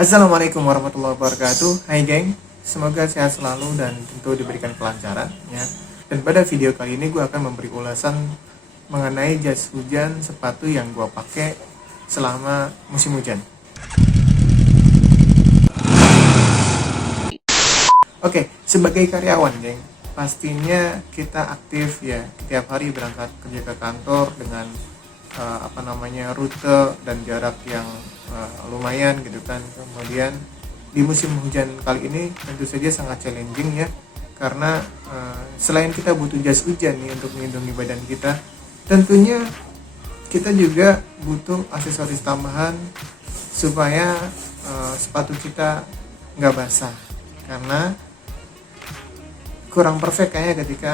Assalamualaikum warahmatullahi wabarakatuh. Hai geng, semoga sehat selalu dan tentu diberikan kelancaran ya. Dan pada video kali ini gue akan memberi ulasan mengenai jas hujan sepatu yang gue pakai selama musim hujan. Oke, sebagai karyawan geng, pastinya kita aktif ya, setiap hari berangkat kerja ke kantor dengan rute dan jarak yang lumayan gitu kan. Kemudian di musim hujan kali ini tentu saja sangat challenging ya, karena selain kita butuh jas hujan nih untuk melindungi badan kita, tentunya kita juga butuh aksesoris tambahan supaya sepatu kita nggak basah, karena kurang perfect kayaknya ketika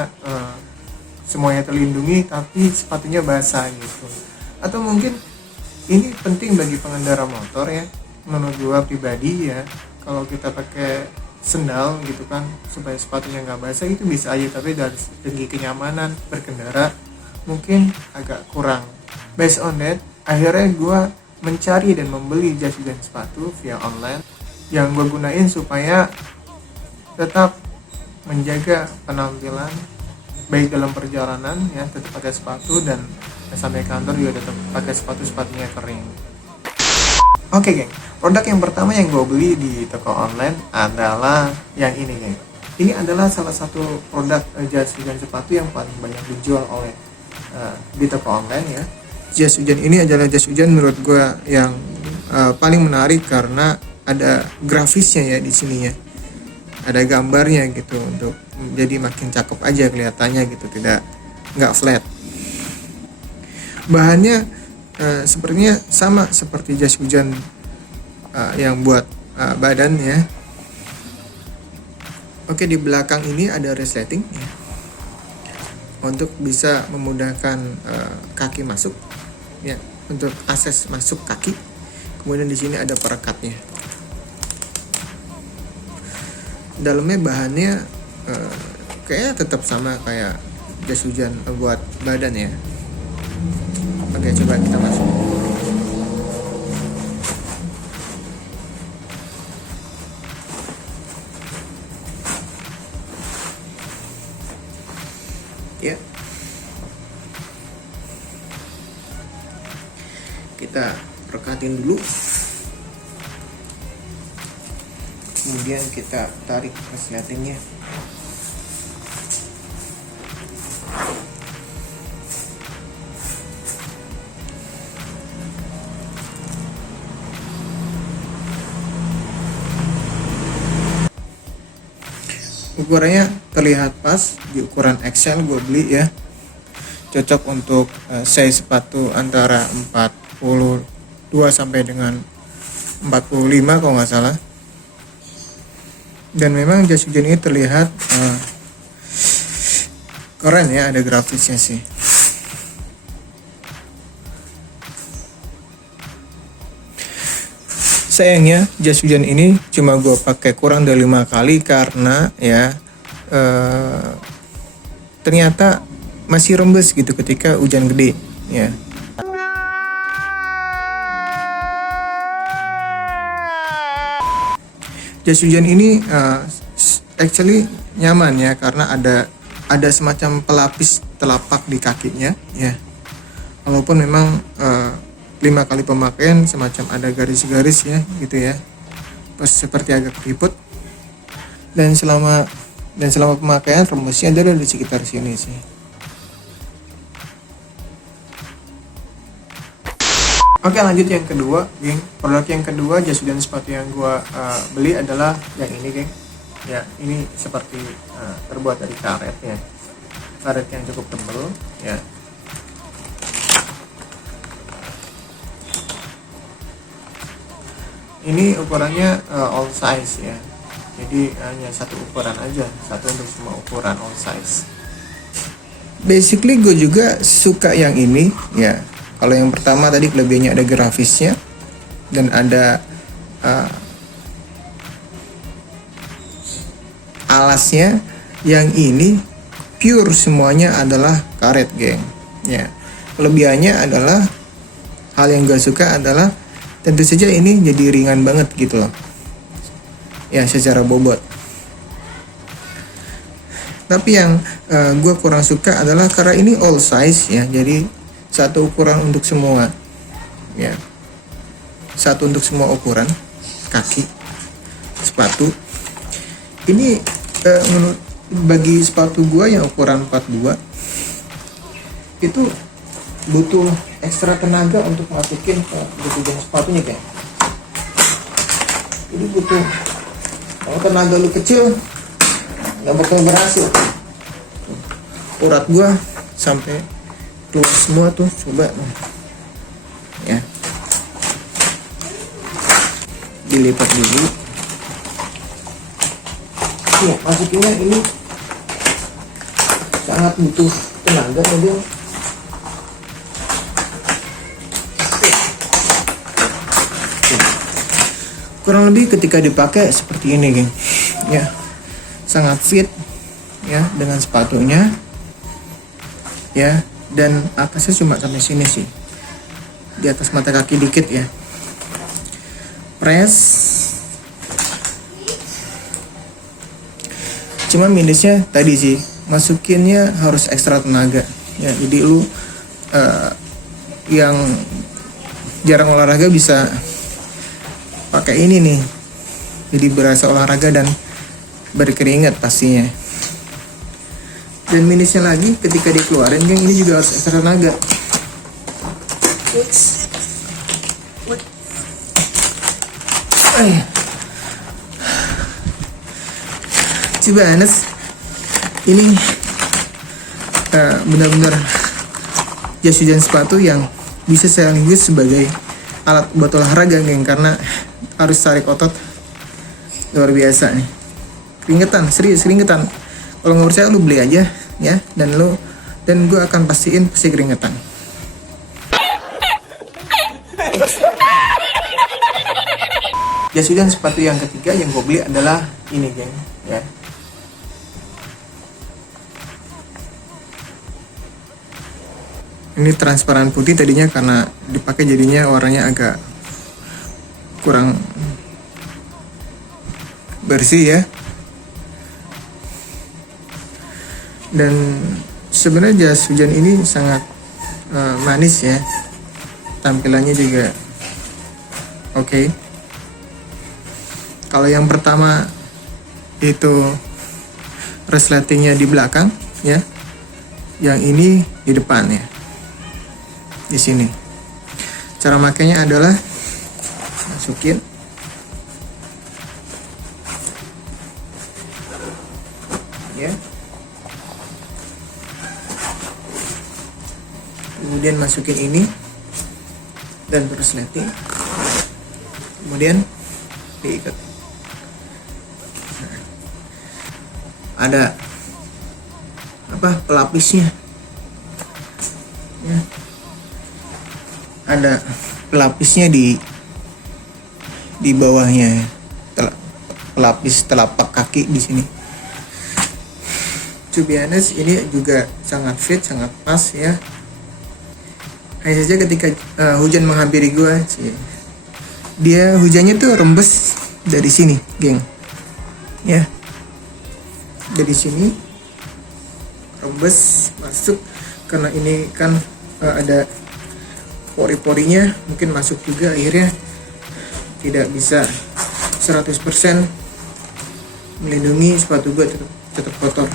semuanya terlindungi tapi sepatunya basah gitu. Atau mungkin ini penting bagi pengendara motor ya, menurut gua pribadi ya, kalau kita pakai sendal gitu kan supaya sepatunya nggak basah, itu bisa aja, tapi dari segi kenyamanan berkendara mungkin agak kurang. Based on that, akhirnya gua mencari dan membeli jas hujan sepatu via online yang gua gunain supaya tetap menjaga penampilan baik dalam perjalanan ya, tetap pakai sepatu, dan sampai kantor juga tetap pakai sepatunya kering. Oke geng, produk yang pertama yang gue beli di toko online adalah yang ini geng. Ini adalah salah satu produk jas hujan sepatu yang paling banyak dijual oleh di toko online ya. Jas hujan ini adalah jas hujan menurut gue yang paling menarik karena ada grafisnya ya di sini ya. Ada gambarnya gitu untuk jadi makin cakep aja kelihatannya gitu, nggak flat. Bahannya sepertinya sama seperti jas hujan yang buat badan ya. Oke, di belakang ini ada resleting ya, untuk bisa memudahkan kaki masuk ya, untuk akses masuk kaki. Kemudian di sini ada perekatnya. Dalamnya bahannya kayaknya tetap sama kayak jas hujan buat badan ya. Oke, coba kita masuk. Ya. Kita rekatin dulu. Kemudian kita tarik resletingnya. Ukurannya terlihat pas, di ukuran XL gue beli ya, cocok untuk size sepatu antara 42 sampai dengan 45 kalau nggak salah. Dan memang jas hujan ini terlihat keren ya, ada grafisnya sih. Sayangnya jas hujan ini cuma gue pakai kurang dari 5 kali karena ya ternyata masih rembes gitu ketika hujan gede ya. Jas hujan ini actually nyaman ya, karena ada semacam pelapis telapak di kakinya ya. Walaupun memang 5 kali pemakaian semacam ada garis-garis ya gitu ya, pas seperti agak keriput. Dan selama pemakaian rembesnya ada di sekitar sini sih. Oke, lanjut yang kedua geng. Produk yang kedua jas hujan sepatu yang gua beli adalah yang ini geng ya. Ini seperti terbuat dari karet ya, karet yang cukup tebal ya. Ini ukurannya all size ya, jadi hanya satu ukuran aja, satu untuk semua ukuran all size. Basically gue juga suka yang ini ya. Kalau yang pertama tadi kelebihannya ada grafisnya dan ada alasnya. Yang ini pure semuanya adalah karet geng ya. Kelebihannya adalah, hal yang gue suka adalah tentu saja ini jadi ringan banget gitu loh ya secara bobot. Tapi yang gue kurang suka adalah karena ini all size ya, jadi satu ukuran untuk semua ya, satu untuk semua ukuran kaki sepatu. Ini menurut bagi sepatu gue yang ukuran 42 itu butuh ekstra tenaga untuk masukin ke bagian sepatunya kayak. Jadi butuh, kalau tenaga lu kecil nggak bakal berhasil. Urat gue sampai keluar semua tuh, coba ya, dilipat dulu ya, masukinnya ini sangat butuh tenaga mobil. Kurang lebih ketika dipakai seperti ini geng ya, sangat fit ya dengan sepatunya ya, dan atasnya cuma sampai sini sih, di atas mata kaki dikit ya. Press, cuma minusnya tadi sih, masukinnya harus ekstra tenaga ya, jadi lu yang jarang olahraga bisa pakai ini nih, jadi berasa olahraga dan berkeringat pastinya. Dan minusnya lagi ketika dikeluarin geng, ini juga harus ekstra tenaga. Coba Anes, ini benar-benar jas hujan sepatu yang bisa sekaligus sebagai alat buat olahraga geng, karena harus tarik otot luar biasa nih, keringetan, serius keringetan. Kalau nggak percaya lu beli aja ya, dan gue akan pastiin pasti keringetan. Jas hujan sepatu yang ketiga yang gue beli adalah ini geng ya. Ini transparan putih, tadinya karena dipakai jadinya warnanya agak kurang bersih ya. Dan sebenarnya jas hujan ini sangat manis ya, tampilannya juga oke. Kalau yang pertama itu resletingnya di belakang ya, yang ini di depan ya, di sini. Cara makainya adalah masukin ya, kemudian masukin ini dan resleting, kemudian diikat. Ada apa, pelapisnya ya, ada pelapisnya di bawahnya, pelapis telapak kaki di sini. To be honest, ini juga sangat fit, sangat pas ya. Hanya saja ketika hujan menghampiri gua sih, dia hujannya tuh rembes dari sini geng ya, dari sini rembes masuk, karena ini kan ada pori-porinya, mungkin masuk juga, akhirnya tidak bisa 100% melindungi sepatu gue, tetap kotor.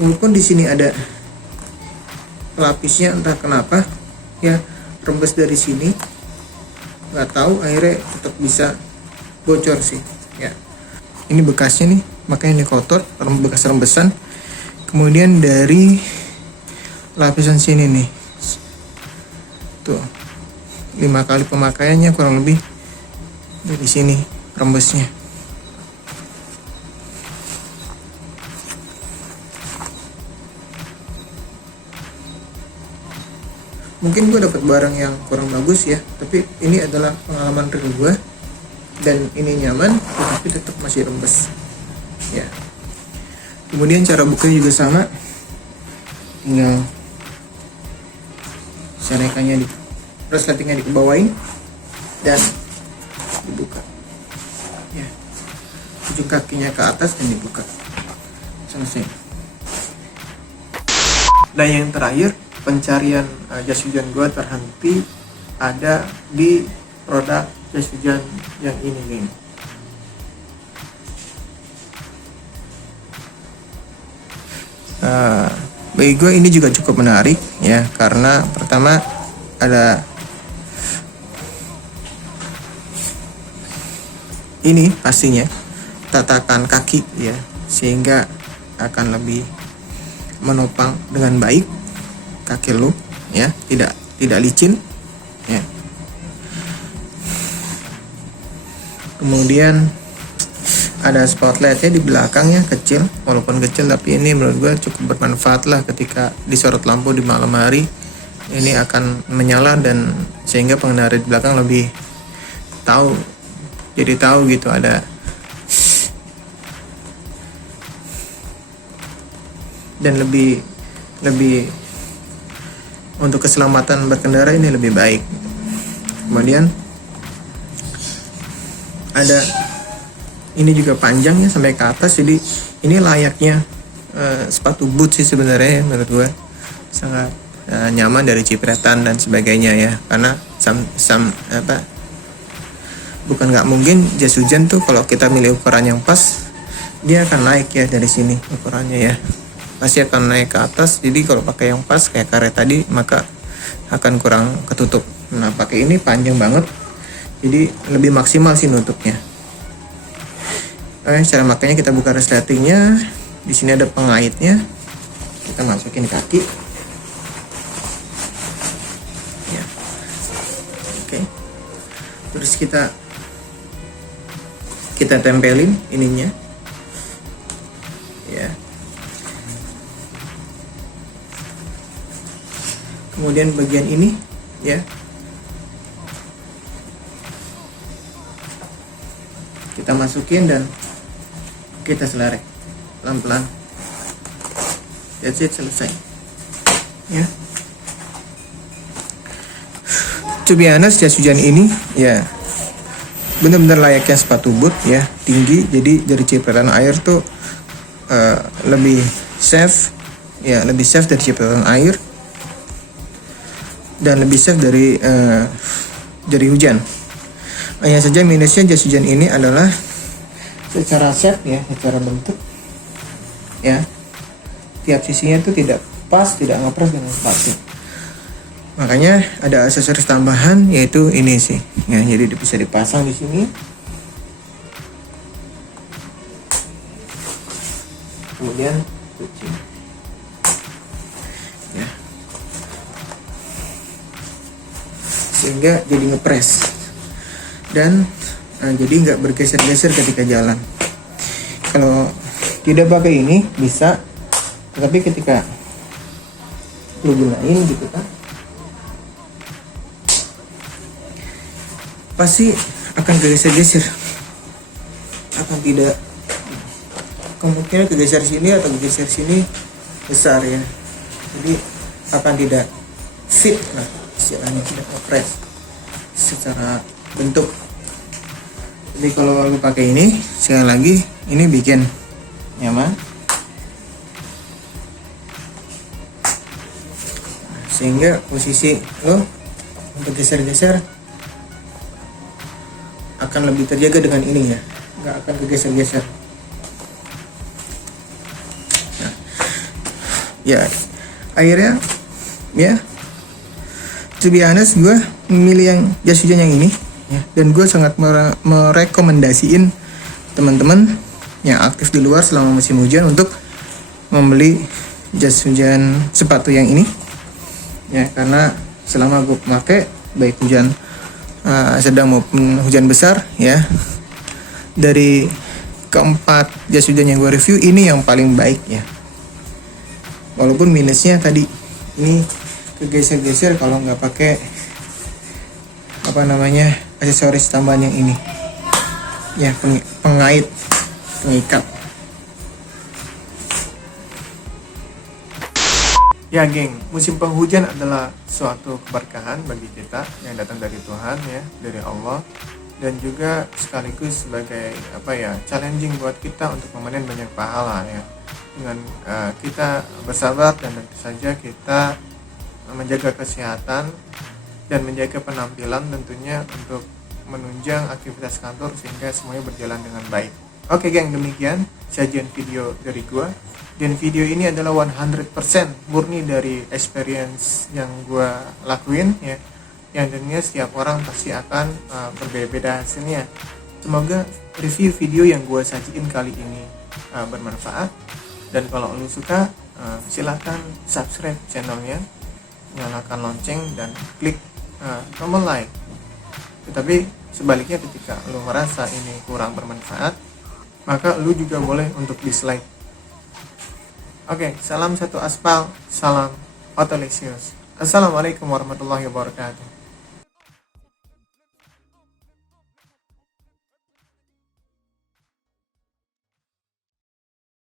Walaupun di sini ada pelapisnya, entah kenapa ya rembes dari sini, nggak tahu, akhirnya tetap bisa bocor sih ya. Ini bekasnya nih, makanya ini kotor, bekas rembesan. Kemudian dari lapisan sini nih tuh, 5 kali pemakaiannya kurang lebih dari sini rembesnya. Mungkin gue dapat barang yang kurang bagus ya, tapi ini adalah pengalaman real gue, dan ini nyaman tetapi tetap masih rembes ya. Kemudian cara bukanya juga sama, tinggal serekannya di resletingnya dikebawain dan dibuka ya, ujung kakinya ke atas dan dibuka, selesai. Dan yang terakhir, pencarian jas hujan gua terhenti ada di produk jas hujan yang ini nih. Bagi gue ini juga cukup menarik ya, karena pertama ada ini pastinya tatakan kaki ya, sehingga akan lebih menopang dengan baik kaki lu ya, tidak licin ya. Kemudian ada spotlightnya di belakangnya, kecil, walaupun kecil tapi ini menurut gue cukup bermanfaat lah ketika disorot lampu di malam hari. Ini akan menyala dan sehingga pengendara di belakang lebih tahu gitu ada, dan lebih untuk keselamatan berkendara ini lebih baik. Kemudian ada ini juga panjangnya sampai ke atas, jadi ini layaknya sepatu boot sih sebenarnya menurut gue, sangat nyaman dari cipratan dan sebagainya ya, karena bukan nggak mungkin jas hujan tuh kalau kita milih ukuran yang pas dia akan naik ya dari sini ukurannya ya, pasti akan naik ke atas. Jadi kalau pakai yang pas kayak karet tadi maka akan kurang ketutup. Nah pakai ini panjang banget, jadi lebih maksimal sih nutupnya. Cara makanya kita buka resletingnya. Di sini ada pengaitnya. Kita masukin kaki. Ya. Oke. Terus kita tempelin ininya. Ya. Kemudian bagian ini ya. Kita masukin dan kita selarek pelan-pelan. That's it, selesai ya. To be honest, jas hujan ini ya benar-benar layaknya sepatu boot ya, tinggi, jadi dari cipratan air tuh lebih safe ya, lebih safe dari cipratan air dan lebih safe dari hujan. Hanya saja minusnya jas hujan ini adalah secara shape ya, secara bentuk ya, tiap sisinya itu tidak pas, tidak ngepres dengan sepatu. Makanya ada aksesoris tambahan yaitu ini sih ya, jadi bisa dipasang di sini. Kemudian kucing ya, sehingga jadi ngepres dan jadi nggak bergeser-geser ketika jalan. Kalau tidak pakai ini bisa, tetapi ketika lu gunain gitu kan, pasti akan kegeser-geser, akan tidak, kemungkinan kegeser sini atau kegeser sini besar ya, jadi akan tidak fit lah istilahnya, tidak ngepres secara bentuk. Jadi kalau lu pakai ini, sekali lagi ini bikin nyaman, sehingga posisi lo untuk geser-geser akan lebih terjaga dengan ini ya, nggak akan kegeser-geser. Nah, ya akhirnya ya, to be honest gue memilih yang jas hujan yang ini ya, dan gue sangat merekomendasiin teman-teman yang aktif di luar selama musim hujan untuk membeli jas hujan sepatu yang ini ya, karena selama gue pakai baik hujan sedang maupun hujan besar ya, dari keempat jas hujan yang gue review ini yang paling baik ya. Walaupun minusnya tadi ini kegeser-geser kalau nggak pakai aksesoris tambahan yang ini ya, pengikat. Ya geng, musim penghujan adalah suatu keberkahan bagi kita yang datang dari Tuhan ya, dari Allah, dan juga sekaligus sebagai apa ya, challenging buat kita untuk memanen banyak pahala ya. Dengan kita bersabar dan tentu saja kita menjaga kesehatan dan menjaga penampilan tentunya untuk menunjang aktivitas kantor sehingga semuanya berjalan dengan baik. Oke geng, demikian sajian video dari gua. Dan video ini adalah 100% murni dari experience yang gue lakuin ya, yang tentunya setiap orang pasti akan berbeda-beda hasilnya. Semoga review video yang gue sajiin kali ini bermanfaat, dan kalau lu suka silahkan subscribe channelnya, nyalakan lonceng dan klik tombol like. Tetapi sebaliknya, ketika lu merasa ini kurang bermanfaat, maka lu juga boleh untuk dislike. Oke, salam satu aspal, salam Otolesius. Assalamualaikum warahmatullahi wabarakatuh.